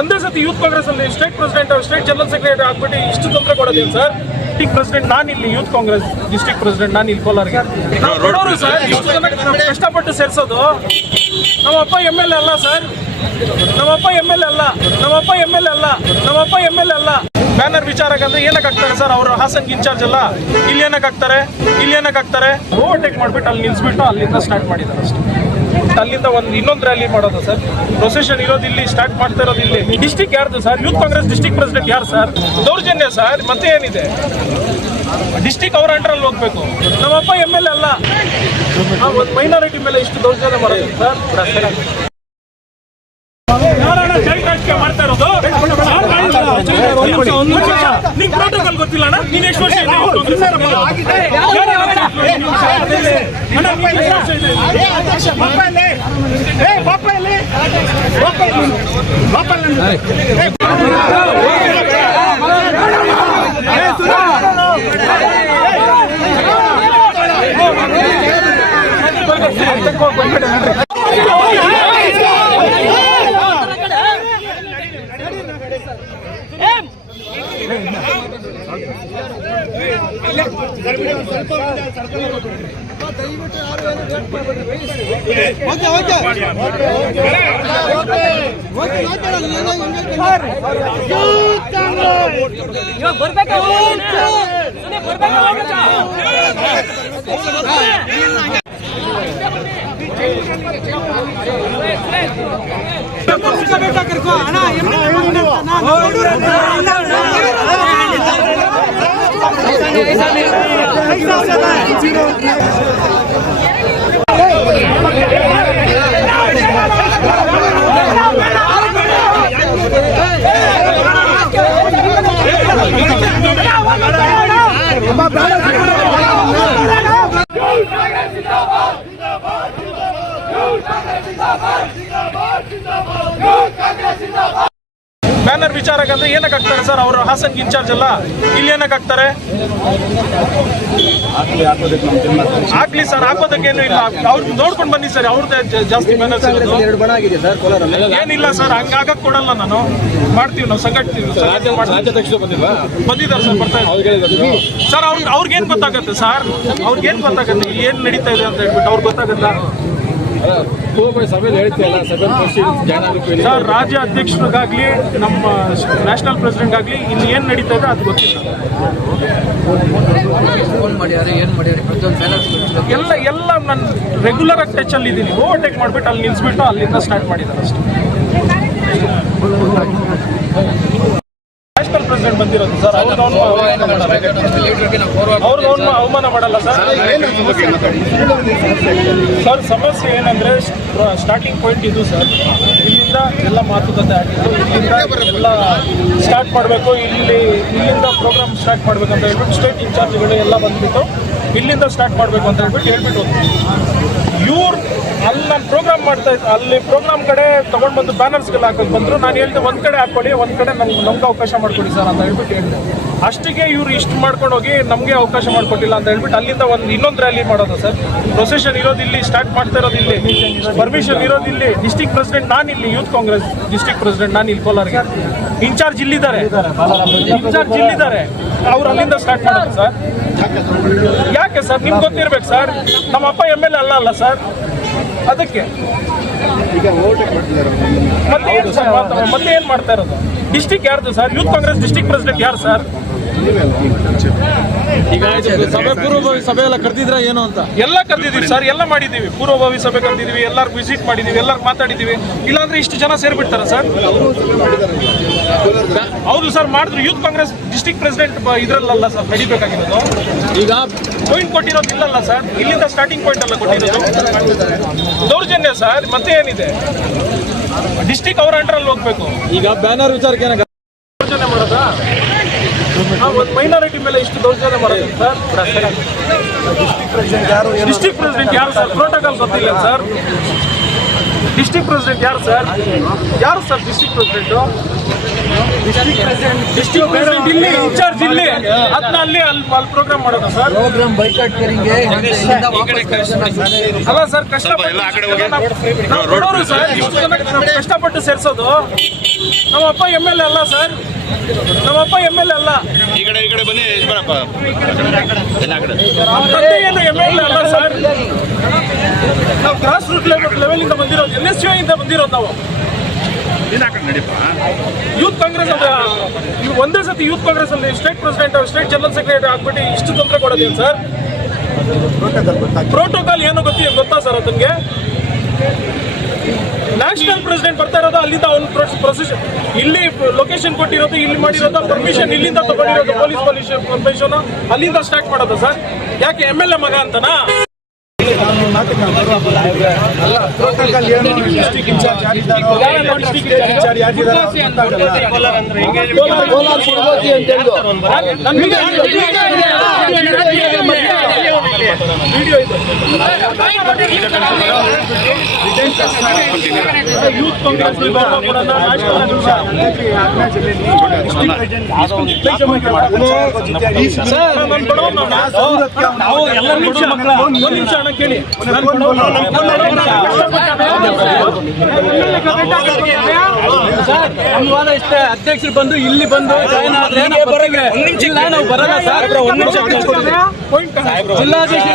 ಒಂದೇ ಸತಿ ಯೂತ್ ಕಾಂಗ್ರೆಸ್ ಅಲ್ಲಿ state president state general secretary ಆಗ್ಬಿಟ್ಟು ಇಷ್ಟು ತೊಂದರೆ ಕೊಡೋದಿಲ್ಲ ಸರ್? ಡಿಸ್ಟಿಕ್ ಪ್ರೆಸಿಡೆಂಟ್ ನಾನು ಇಲ್ಲಿ ಯೂತ್ ಕಾಂಗ್ರೆಸ್ ಡಿಸ್ಟಿಕ್ ಪ್ರೆಸಿಡೆಂಟ್ ನಾನು ಇಲ್ಲಿ ಕೋಲಾರ್ಗೆ. ಸರ್ ಇಷ್ಟು ಜನ ಕಷ್ಟಪಟ್ಟು ಸೇರಿಸೋದು. ನಮ್ಮಪ್ಪ ಎಂ ಎಲ್ ಎ ಅಲ್ಲ ಸರ್. ನಮ್ಮಪ್ಪ ಎಂ ಎಲ್ ಎ ಅಲ್ಲ. ನಮ್ಮಪ್ಪ ಎಂ ಎಲ್ ಎ ಅಲ್ಲ. ನಮ್ಮಪ್ಪ ಎಂ ಎಲ್ ಎ ಅಲ್ಲ. ಬ್ಯಾನರ್ ವಿಚಾರಕ್ಕೆ ಅಂದ್ರೆ ಏನಕ್ಕೆ ಹಾಕ್ತಾರೆ ಸರ್? ಅವರು ಹಾಸನ್ಗೆ ಇನ್ಚಾರ್ಜ್ ಅಲ್ಲ. ಇಲ್ಲಿ ಏನಕ್ಕೆ ಹಾಕ್ತಾರೆ? ಇಲ್ಲಿ ಏನಕ್ಕೆ ಹಾಕ್ತಾರೆ? ಓವರ್ಟೇಕ್ ಮಾಡಿಬಿಟ್ಟು ಅಲ್ಲಿ ನಿಲ್ಸ್ಬಿಟ್ಟು ಅಲ್ಲಿಂದ ಸ್ಟಾರ್ಟ್ ಮಾಡಿದ್ದಾರೆ ಅಷ್ಟೇ. ಅಲ್ಲಿಂದ ಒಂದು ಇನ್ನೊಂದು ರ್ಯಾಲಿ ಮಾಡೋದು ಸರ್. ಪ್ರೊಸೆಷನ್ ಇರೋದು ಇಲ್ಲಿ ಸ್ಟಾರ್ಟ್ ಮಾಡ್ತಾ ಇರೋದು ಇಲ್ಲಿ. ಡಿಸ್ಟಿಕ್ ಯಾರ್ದು sir? Youth Congress district president ಯಾರು ಸರ್? ದೌರ್ಜನ್ಯ ಸರ್ ಮತ್ತೆ ಏನಿದೆ ಡಿಸ್ಟಿಕ್ ಅವ್ರ ಅಂಡರಲ್ಲಿ ಹೋಗ್ಬೇಕು. ನಮ್ಮಪ್ಪ ಎಂ ಎಲ್ ಎ ಅಲ್ಲ. ಒಂದು ಮೈನಾರಿಟಿ ಮೇಲೆ ಇಷ್ಟು ದೌರ್ಜನ್ಯ ಮಾಡೋದು ಸರ್ ಯಾರಣ್ಣ ಚೈಲ್ಡ್ ರಾಜಕೀಯ ಮಾಡ್ತಾ ಇರೋದು ಯಾರ್ ಮಾಡಿಲ್ಲ? ಒಂದು ನಿಮಿಷ. ನಿಂಗ್ ಪ್ರೋಟೋಕಾಲ್ ಗೊತ್ತಿಲ್ಲ ಅಣ್ಣ ನೀನ್ ಎಷ್ಟು ವರ್ಷ ಇದೆ youth congress ಅಣ್ಣ, ನೀನ್ ಎಷ್ಟು ವರ್ಷ ಇದೆ? ಇವಾಗ ಬರ್ಬೇಕಾ ಸುಮ್ಮನೆ ಬರ್ಬೇಕಾ ಬ್ಯಾನರ್ ವಿಚಾರಕ್ಕೆ ಅಂದ್ರೆ ಏನಕ್ಕೆ ಹಾಕ್ತಾರೆ ಸರ್? ಅವರು ಹಾಸನ್ ಇನ್ಚಾರ್ಜ್ ಅಲ್ಲ. ಇಲ್ಲಿ ಏನಕ್ಕೆ ಹಾಕ್ತಾರೆ? ಆಗ್ಲಿ ಸರ್ ಹಾಕೋದಕ್ಕೇನು ಇಲ್ಲ. ಅವ್ರು ನೋಡ್ಕೊಂಡು ಬನ್ನಿ ಸರ್ ಅವ್ರದ್ದು ಜಾಸ್ತಿ ಮ್ಯಾನೇಜ್ ಏನಿಲ್ಲ ಸರ್ ಹಂಗಾಗಕ್ ಕೊಡಲ್ಲ ನಾನು. ಮಾಡ್ತೀವಿ ನಾವು ಸಂಘಟಿಸ್ತೀವಿ ಬಂದಿದ್ದಾರೆ ಸರ್ ಬರ್ತಾ ಸರ್ ಅವ್ರಿಗೆ ಅವ್ರಿಗೇನ್ ಗೊತ್ತಾಗತ್ತೆ ಸರ್? ಅವ್ರಿಗೇನ್ ಗೊತ್ತಾಗತ್ತೆ? ಇಲ್ಲಿ ಏನ್ ನಡೀತಾ ಇದೆ ಅಂತ ಹೇಳ್ಬಿಟ್ಟು ಅವ್ರಿಗೆ ಗೊತ್ತಾಗತ್ತ? ಸರ್ ರಾಜ್ಯ ಅಧ್ಯಕ್ಷರಿಗಾಗ್ಲಿ ನಮ್ಮ ನ್ಯಾಷನಲ್ ಪ್ರೆಸಿಡೆಂಟ್ ಆಗ್ಲಿ ಇಲ್ಲಿ ಏನ್ ನಡೀತಾ ಇದೆ ಅದು ಗೊತ್ತಿಲ್ಲ. ಎಲ್ಲ ಎಲ್ಲ ನಾನು ರೆಗ್ಯುಲರ್ ಆಗಿ ಟಚ್ ಅಲ್ಲಿ ಇದ್ದೀನಿ ಓವರ್ಟೇಕ್ ಮಾಡ್ಬಿಟ್ಟು ಅಲ್ಲಿ ನಿಲ್ಸ್ಬಿಟ್ಟು ಅಲ್ಲಿಂದ ಸ್ಟಾರ್ಟ್ ಮಾಡಿದ್ದಾರೆ ಅಷ್ಟೇ. ನ್ಯಾಷನಲ್ ಪ್ರೆಸಿಡೆಂಟ್ ಬಂದಿರೋದು ಸರ್ ಅವಮಾನ ಮಾಡಲ್ಲ ಸರ್. ಸರ್ ಸಮಸ್ಯೆ ಏನಂದ್ರೆ ಸ್ಟಾರ್ಟಿಂಗ್ ಪಾಯಿಂಟ್ ಇದು ಸರ್. ಇಲ್ಲಿಂದ ಎಲ್ಲ ಮಾತುಕತೆ ಆಗಿತ್ತು ಇಲ್ಲಿಂದ ಎಲ್ಲ ಸ್ಟಾರ್ಟ್ ಮಾಡಬೇಕು ಇಲ್ಲಿ ಇಲ್ಲಿಂದ ಪ್ರೋಗ್ರಾಮ್ ಸ್ಟಾರ್ಟ್ ಮಾಡ್ಬೇಕು ಅಂತ ಹೇಳ್ಬಿಟ್ಟು ಸ್ಟೇಟ್ ಇನ್ಚಾರ್ಜ್ಗಳು ಎಲ್ಲ ಬಂದ್ಬಿಟ್ಟು ಇಲ್ಲಿಂದ ಸ್ಟಾರ್ಟ್ ಮಾಡಬೇಕು ಅಂತ ಹೇಳ್ಬಿಟ್ಟು ಹೇಳ್ಬಿಟ್ಟು ಇವ್ರು ಅಲ್ಲಿ ನಾನು ಪ್ರೋಗ್ರಾಮ್ ಮಾಡ್ತಾ ಇದ್ದೆ ಅಲ್ಲಿ ಪ್ರೋಗ್ರಾಮ್ ಕಡೆ ತಗೊಂಡ್ ಬಂದು ಬ್ಯಾನರ್ಸ್ಗೆಲ್ಲ ಹಾಕೋದು ಬಂದರು. ನಾನು ಹೇಳ್ದೆ ಒಂದು ಕಡೆ ಹಾಕೊಳ್ಳಿ ಒಂದು ಕಡೆ ನನಗೆ ನಮ್ಗೆ ಅವಕಾಶ ಮಾಡಿಕೊಡಿ ಸರ್ ಅಂತ ಹೇಳ್ಬಿಟ್ಟು ಹೇಳಿದೆ. ಅಷ್ಟಿಗೆ ಇವ್ರು ಇಷ್ಟು ಮಾಡ್ಕೊಂಡು ಹೋಗಿ ನಮಗೆ ಅವಕಾಶ ಮಾಡಿಕೊಟ್ಟಿಲ್ಲ ಅಂತ ಹೇಳ್ಬಿಟ್ಟು ಅಲ್ಲಿಂದ ಒಂದು ಇನ್ನೊಂದು ರ್ಯಾಲಿ ಮಾಡೋದು ಸರ್. ಪ್ರೊಸೆಷನ್ ಇರೋದು ಇಲ್ಲಿ ಸ್ಟಾರ್ಟ್ ಮಾಡ್ತಾ ಇರೋದು ಇಲ್ಲಿ. ಪರ್ಮಿಷನ್ ಇರೋದು ಇಲ್ಲಿ. ಡಿಸ್ಟಿಕ್ ಪ್ರೆಸಿಡೆಂಟ್ ನಾನು ಇಲ್ಲಿ ಯೂತ್ ಕಾಂಗ್ರೆಸ್ ಡಿಸ್ಟಿಕ್ ಪ್ರೆಸಿಡೆಂಟ್ ನಾನು ಇಲ್ಲಿ ಕೋಲಾರ್ಗೆ. ಇನ್ಚಾರ್ಜ್ ಇಲ್ಲಿದ್ದಾರೆ. ಇನ್ಚಾರ್ಜ್ ಇಲ್ಲಿದ್ದಾರೆ. ಅವ್ರು ಅಲ್ಲಿಂದ ಸ್ಟಾರ್ಟ್ ಮಾಡೋದು ಸರ್. ಯಾಕೆ ಸರ್? ನಿಮ್ಗೆ ಗೊತ್ತಿರ್ಬೇಕು ಸರ್. ನಮ್ಮ ಅಪ್ಪ ಎಂ ಎಲ್ ಎ ಅಲ್ಲ ಅಲ್ಲ ಸರ್. ಅದಕ್ಕೆ. ಮತ್ತೆ ಏನ್ ಮಾಡ್ತಾ ಇರೋದು? ಡಿಸ್ಟಿಕ್ ಯಾರ್ದು sir? Youth Congress district president ಯಾರು ಸರ್? ಈಗ ಸಭೆ ಪೂರ್ವಭಾವಿ ಸಭೆ ಎಲ್ಲ ಕರೆದಿದ್ರ ಏನು ಅಂತ? ಎಲ್ಲ ಕರೆದಿದ್ದೀವಿ ಸರ್ ಎಲ್ಲ ಮಾಡಿದ್ದೀವಿ. ಪೂರ್ವಭಾವಿ ಸಭೆ ಕರೆದಿದ್ದೀವಿ ಎಲ್ಲರಿಗೂ ವಿಸಿಟ್ ಮಾಡಿದ್ದೀವಿ ಎಲ್ಲರೂ ಮಾತಾಡಿದ್ದೀವಿ. ಇಲ್ಲಾಂದ್ರೆ ಇಷ್ಟು ಜನ ಸೇರ್ಬಿಡ್ತಾರ ಸರ್? ಹೌದು ಸರ್ ಮಾಡಿದ್ರು. ಯೂತ್ ಕಾಂಗ್ರೆಸ್ ಡಿಸ್ಟಿಕ್ ಪ್ರೆಸಿಡೆಂಟ್ ಇದ್ರಲ್ಲ ಸರ್ ನಡಿಬೇಕಾಗಿರೋದು. ಈಗ ಪಾಯಿಂಟ್ ಕೊಟ್ಟಿರೋದು ಇಲ್ಲಲ್ಲ ಸರ್. ಇಲ್ಲಿಂದ ಸ್ಟಾರ್ಟಿಂಗ್ ಪಾಯಿಂಟ್ ಅಲ್ಲ ಕೊಟ್ಟಿರೋದು. ದೌರ್ಜನ್ಯ ಸರ್ ಮತ್ತೆ ಏನಿದೆ ಡಿಸ್ಟಿಕ್ ಅವ್ರ ಅಂಡರಲ್ಲಿ ಹೋಗ್ಬೇಕು. ಈಗ ಬ್ಯಾನರ್ ವಿಚಾರಕ್ಕೆ ಏನಾಗ ದೌರ್ಜನ್ಯ ಮಾಡೋದಾ? ಒಂದು ಮೈನಾರಿಟಿ ಮೇಲೆ ಇಷ್ಟು ದೌರ್ಜನ್ಯ ಮಾಡೋದು ಸರ್? ಡಿಸ್ಟಿಕ್ ಪ್ರೆಸಿಡೆಂಟ್ ಯಾರು ಸರ್? ಪ್ರೋಟೋಕಾಲ್ ಗೊತ್ತಿಲ್ಲ ಸರ್. ಡಿಸ್ಟಿಕ್ ಪ್ರೆಸಿಡೆಂಟ್ ಯಾರು ಸರ್? ಯಾರು sir district president district president ಇಲ್ಲಿ ಇನ್ಚಾರ್ಜ್ ಇಲ್ಲಿ. ಅದನ್ನ ಅಲ್ಲಿ ಅಲ್ಲಿ ಅಲ್ಲಿ ಪ್ರೋಗ್ರಾಮ್ ಮಾಡೋದು ಸರ್. Program boycott ಕರಿಂಗೆ. ಅಲ್ಲ ಸರ್ ಕಷ್ಟಪಟ್ಟು ಸರ್ ಇಷ್ಟು ಕಷ್ಟಪಟ್ಟು ಸೇರಿಸೋದು. ನಮ್ಮ ಅಪ್ಪ ಎಂ ಎಲ್ ಎ ಅಲ್ಲ ಸರ್. ನಮ್ಮ ಅಪ್ಪ ಎಂ ಎಲ್ ಎ ಅಲ್ಲ. ಈ ಕಡೆ ಈ ಕಡೆ ಬನ್ನಿ ಎಲ್ಲ ಕಡೆ. ಏನು ಎಂ ಎಲ್ ಎ ಅಲ್ಲ ಸರ್? ನಾವು ಗ್ರಾಸ್ ರೂಟ್ ಲೆವೆಲ್ ಲೆವೆಲಿಂದ ಬಂದಿರೋದು ಎನ್ ಎಸ್ ಇಂದ ಬಂದಿರೋದು ನಾವು. ಯೂತ್ ಕಾಂಗ್ರೆಸ್ ಅಂತ ಇವ್ ಒಂದೇ ಸತಿ ಯೂತ್ ಕಾಂಗ್ರೆಸ್ ಅಲ್ಲಿ state president state general secretary ಆಗ್ಬಿಟ್ಟು ಇಷ್ಟು ತೊಂದರೆ ಕೊಡೋದೇನು ಸರ್? ಪ್ರೋಟೋಕಾಲ್ ಏನು ಗೊತ್ತಿ ಗೊತ್ತಾ ಸರ್ ಅದನ್ಗೆ? ನ್ಯಾಷನಲ್ ಪ್ರೆಸಿಡೆಂಟ್ ಬರ್ತಾ ಇರೋದು ಅಲ್ಲಿಂದ ಅವ್ನು ಪ್ರೊಸೆಷನ್ ಇಲ್ಲಿ ಲೊಕೇಶನ್ ಕೊಟ್ಟಿರೋದು ಇಲ್ಲಿ ಮಾಡಿರೋದು ಪರ್ಮಿಷನ್ ಇಲ್ಲಿಂದ ತಗೊಂಡಿರೋದು ಪೊಲೀಸ್ ಪೊಲೀಸ್ ಪರ್ಮಿಷನ್ ಅಲ್ಲಿಂದ ಸ್ಟಾರ್ಟ್ ಮಾಡೋದು ಸರ್ ಯಾಕೆ ಎಂ ಎಲ್ ಎ ಮಗ ಅಂತನಾ ನಾವು ಎಲ್ಲ ನಿಮಿಷ ಒಂದು ನಿಮಿಷ ಅಣ್ಣ ಕೇಳಿ ನಾನು ಬಡವ- ಸರ್ ನಮ್ಮ ವಾದ ಇಷ್ಟೇ. ಅಧ್ಯಕ್ಷರು ಬಂದು ಇಲ್ಲಿ ಬಂದು ಜಾಯ್ನ್ ಆದ್ರೆ ನಾವು ಬರಲ್ಲ. ಸರ್ ಒಂದ್ ನಿಮಿಷ. ಪಾಯಿಂಟ್ ಜಿಲ್ಲಾಧ್ಯಕ್ಷ